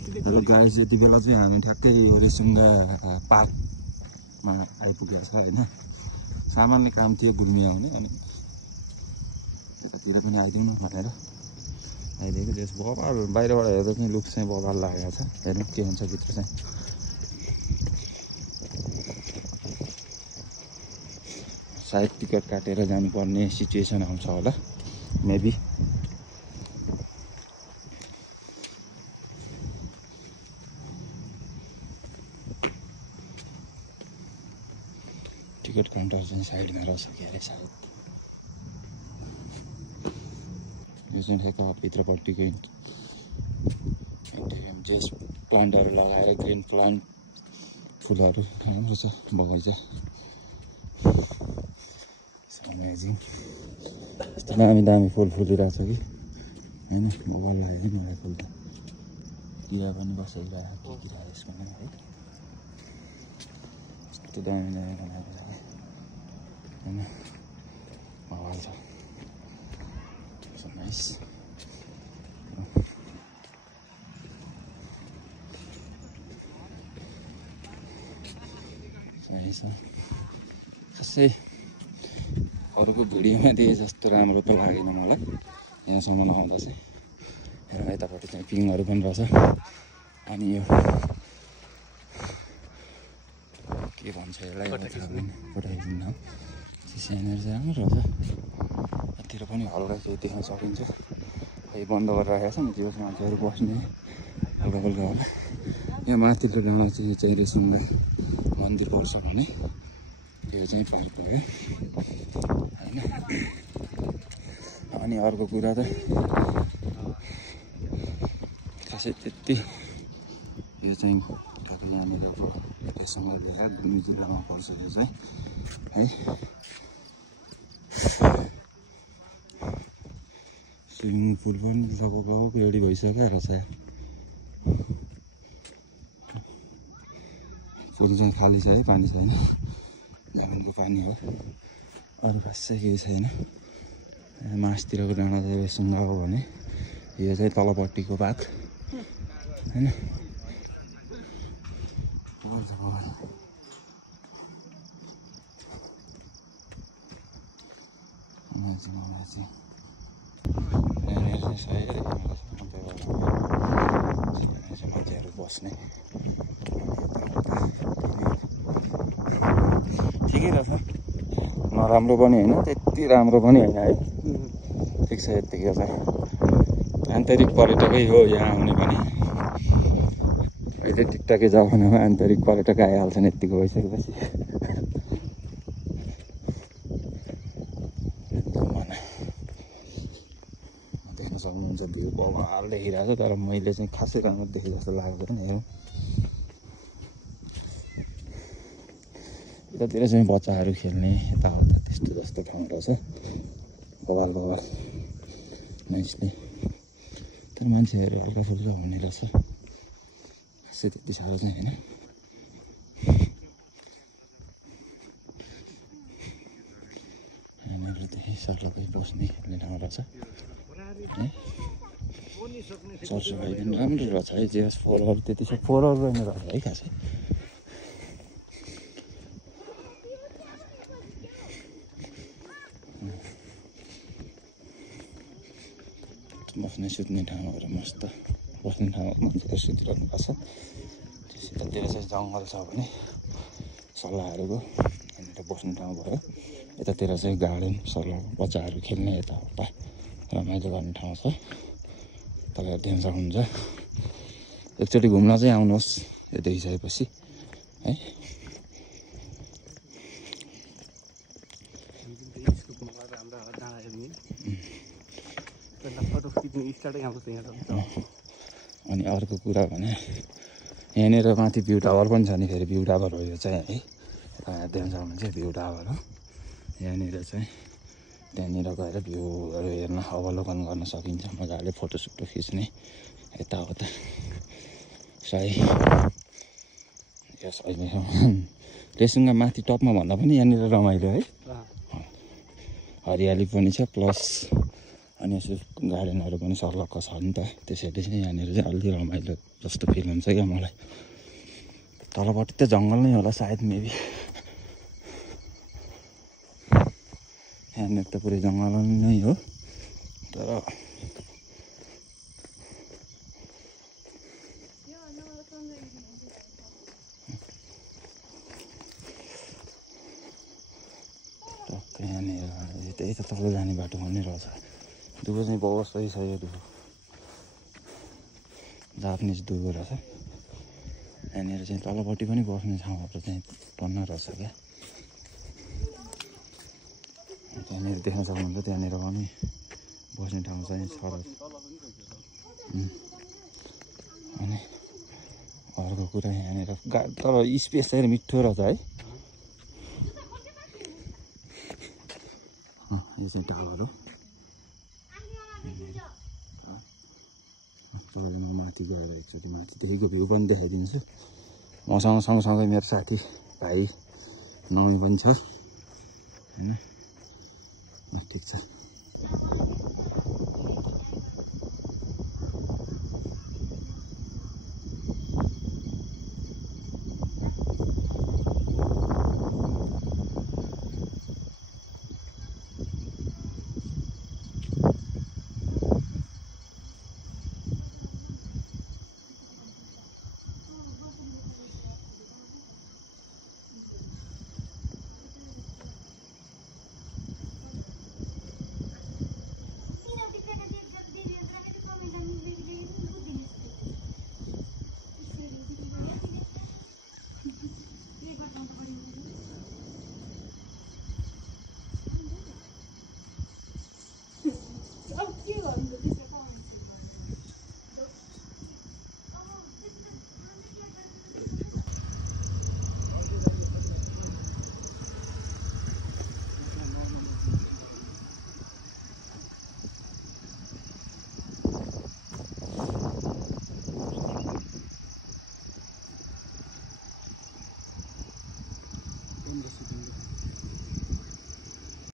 Hello guys, यति बेला चाहिँ हामी ठ्याक्कै यो रेसुङ्गा पार्कमा आइपुगेको छ होइन। सामान्य काम थियो घुम्ने आउने, अनि यतातिर पनि आइदिउँ न भनेर आइदिएको। त्यस बबाल बाहिरबाट हेर्दा चाहिँ लुक चाहिँ बबाल लागेको छ। हेर्नु के हुन्छ भित्र चाहिँ। सायद टिकट काटेर जानुपर्ने सिचुएसन आउँछ होला मेबी। टिकट काउन्टर चाहिँ साइडमा रहेछ कि अरे सायद। यो चाहिँ ठ्याक्क भित्रपट्टिको इन्टेरियम जेस प्लान्टहरू लगाएर ग्रिन प्लान्ट फुलहरू राम्रो छ बगैँचा। अमेजिङ। यस्तो दामी दामी फुल फुलिरहेको छ कि होइन। बबाल लाग्यो कि मलाई फुल त। किरा पनि बसाइरहेको के किरा यसमा है। यस्तो दामी दामी बनाएको छ होइन। बबाल छ। So nice. सही छ। खासै अरूको भिडियोमा दिए जस्तो राम्रो त लागेन मलाई यहाँसम्म आउँदा चाहिँ। र यतापट्टि चाहिँ पिङहरू पनि रहेछ। अनि यो के भन्छ यसलाई पठाइदिनु हौ। सानोहरू चाहिँ राम्रो रहेछ। यतातिर पनि हल्का केही देख्न सकिन्छ। खै बन्द गरेर राखेको छ नि, त्यो मान्छेहरू बस्ने हल्का हल्का होला। यहाँ माथिल्लो डाँडा चाहिँ चाहिँ रेसुङ्गा मन्दिर पर्छ भने त्यो चाहिँ पार्क हो होइन। अनि अर्को कुरा त खासै त्यति यो चाहिँ ठ्याक्कै यहाँनिरको रेसुङ्गा लेखा गुल्मी जिल्लामा पर्छ यो चाहिँ है। स्विमिङ पुल पनि लगभग रेडी भइसक्यो रहेछ। पुल चाहिँ खाली छ है, पानी छैन। जामुनको पानी हो, अरू खासै केही छैन। मासतिरको डाँडा चाहिँ रेसुङ्गा हो भने यो चाहिँ तलपट्टिको भाग होइन। मान्छेहरू बस्ने ठिकै रहेछ। नराम्रो पनि होइन, त्यति राम्रो पनि होइन है। ठिक छ यत्तिकै चाहिँ। आन्तरिक पर्यटकै हो यहाँ आउने पनि। अहिले टिकटकै जमानामा आन्तरिक पर्यटक आइहाल्छन् यत्तिको भइसकेपछि। देख्न सक्नुहुन्छ भ्यू बबाल देखिरहेको छ, तर मैले चाहिँ खासै राम्रो देखेँ जस्तो लाग्दैन हेरौँ। यतातिर चाहिँ बच्चाहरू खेल्ने यताउता त्यस्तो जस्तो ठाउँ रहेछ। बबाल बबाल नाइसली। तर मान्छेहरू हल्का फुल्का हुने रहेछ। खासै त्यति साह्रो चाहिँ होइन। यहाँनिरदेखि सडकै बस्ने खेल्ने ठाउँ रहेछ है। सरसफाइ पनि राम्रो रहेछ है। जे फोहोरहरू त्यति छ, फोहोरहरू पनि रहेछ है खासै। बस्ने सुत्ने ठाउँहरू मस्त। बस्ने ठाउँमा मान्छेहरू सुतिरहनु पर्छ। त्यतातिर चाहिँ जङ्गल छ भने सल्लाहहरूको यहाँनिर बस्ने ठाउँ भयो। यतातिर चाहिँ गार्डन सल्लाह बच्चाहरू खेल्ने यताउता रमाइलो गर्ने ठाउँ छ। तपाईँहरू देख्न सक्नुहुन्छ। एकचोटि घुम्न चाहिँ आउनुहोस् यो देखिसकेपछि है। अनि अर्को कुरा भने यहाँनिर माथि भ्यू टावर पनि छ नि। फेरि भ्यू टावर हो यो चाहिँ है। तपाईँ देख्न सक्नुहुन्छ भ्यू टावर हो। यहाँनिर चाहिँ त्यहाँनिर गएर भ्यूहरू हेर्न अवलोकन गर्न सकिन्छ। मजाले फोटोसोटो खिच्ने यताउता। सही यस अहिलेसम्म रेसुङ्गा माथि टपमा भन्दा पनि यहाँनिर रमाइलो है। हरियाली पनि छ प्लस अनि यसो गार्डनहरू पनि सर्लक्क छ नि त, त्यसैले चाहिँ यहाँनिर चाहिँ अलि रमाइलो जस्तो फिल हुन्छ क्या मलाई। तलपट्टि त जङ्गल नै होला सायद मेबी, यहाँनिर त पुरै जङ्गल नै हो। तर यहाँनिर त्यही त तल जाने बाटो भन्ने रहेछ। दुबो चाहिँ बहुत सही छ यो दुबो, जापानिज दुबो रहेछ। यहाँनिर चाहिँ तलपट्टि पनि बस्ने ठाउँहरू चाहिँ टन्न रहेछ क्या। त्यहाँनिर देख्न सक्नुहुन्छ, त्यहाँनिर पनि बस्ने ठाउँ चाहिँ छ। अनि अर्को कुरा यहाँनिर तर स्पेस चाहिँ मिठो रहेछ है। यो चाहिँ टावर हो। तपाईँलाई म माथि गएर एकचोटि माथिदेखिको भ्यू पनि देखाइदिन्छु। मसँग सँगसँगै मेरो साथी भाइ नमी पनि छ होइन। ठिक छ।